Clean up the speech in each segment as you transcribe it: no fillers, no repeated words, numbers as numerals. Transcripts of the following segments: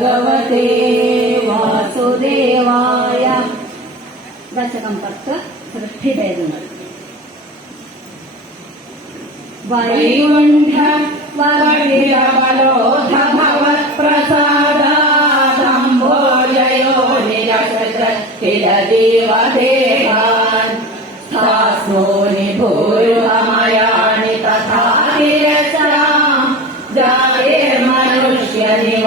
ഭഗവതേ വാസുദേവായ. ദശകം 10 സൃഷ്ടിഭേദങ്ങൾ. വൈകുണ്ഠ വർഗിരവലോധഭവത്പ്രസാദാദംഭോജയോ നിരസൃജത്തിലദീവദേഹാൻ സ്ഥാസ്നോനി ഭൂരുഹമയാണി തഥാ തിരസാം ജായേ മനുഷ്യനിവഹാനപി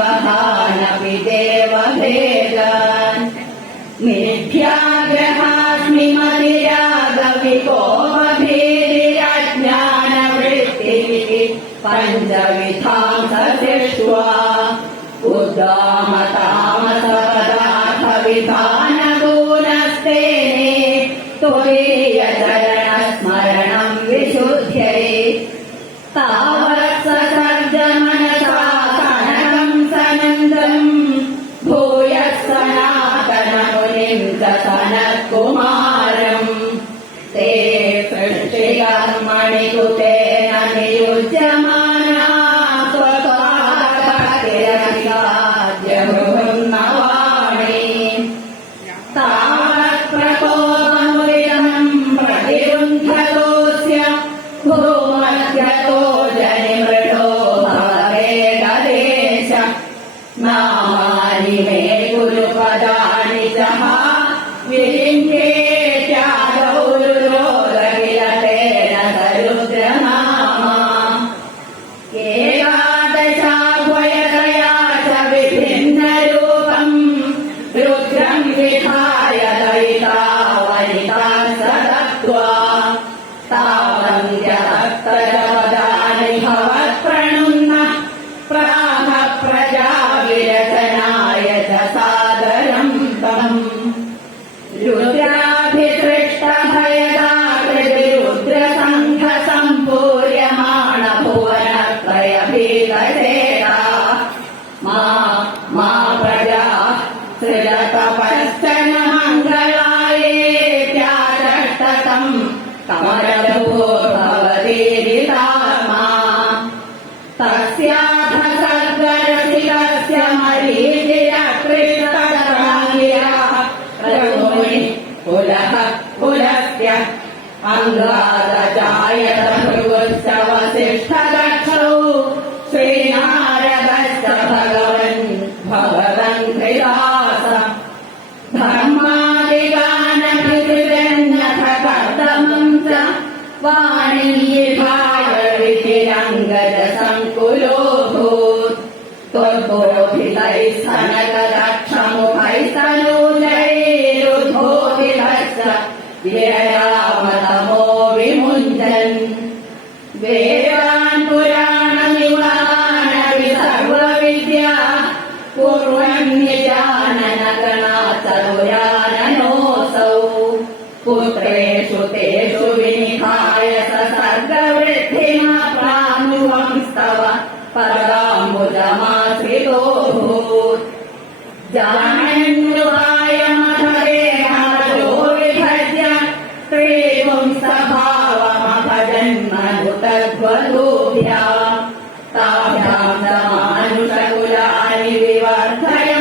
ദേവഭേദാൻ മിഥ്യാഗ്രഹാസ്മി മതിരാഗവികോപഭീതിരജ്ഞാനവൃത്തിഃ പഞ്ചവിധാം സൃഷ്ട്വാ ഉദ്ദാമതാമസപദാർത്ഥവിധാനഗുണസ്തേ ത്വരീയചരണസ്മരണം വിശുദ്ധ്യൈ താവത്സസർജമനസാ കനകം സനന്ദം ഭൂയഃ സനാതനമുനിം ച സനത്കുമാരം ते सृष्टिकर्मणि कुतेन नियुज्यमाना स्वपादभक्तिरभिवाद्यबृहन्नवाणी तावत्प्रकोपमुदितं प्रतिरुन्धतोऽस्य भूमध्यतो जनिमृतो भवेददेश नामानि मे गुरुपदानि च विलिङ्गे तावन्त्यभक्तजपदानि भवत्प्रणुन्न प्राह प्रजाविरचनाय च सादरं तम् रुद्राभिसृष्टभयदाकृतिरुद्रसङ्घसम्पूर्यमाण भुवनत्रयभीतचेता मा प्रजा सृजतपश्चन मङ्गलायेत्याचष्टतम् कमलभूर्भवतीरितामा तस्याथ सर्गरसिकस्य मरीचिरकृष्टतराङ्गिरः प्रमुनिः पुलस्य अङ्गारजायत भृगुश्च वसिष्ठदक्षौ श्रीनारदश्च भगवन् हृदास धर्मादिगानभिकृतन्यथ कर्दमम् च वाणीभाय विधिरङ्गज सङ्कुलोऽभूत् त्वद्बोधितैः सनकदक्षमुखैः तनूजैरुद्बोधितश्च विरयामतमो विमुञ्चन् वेदान् पुराणनिवानपि सर्वविद्या कुर्वन्निजाननगणाचरुयाननोऽसौ पुत्रेषु तेषु विनिधाय ससर्गवृद्धिमाप्रानुवंस्तव पदाम्बुजमाश्रितोऽभूत् जानन्युवायमधरेणो विभज्य त्रिपुंसभावमभजन्मनुतद्वधूभ्याम् ताभ्याम् समानुषकुलानि विवर्धय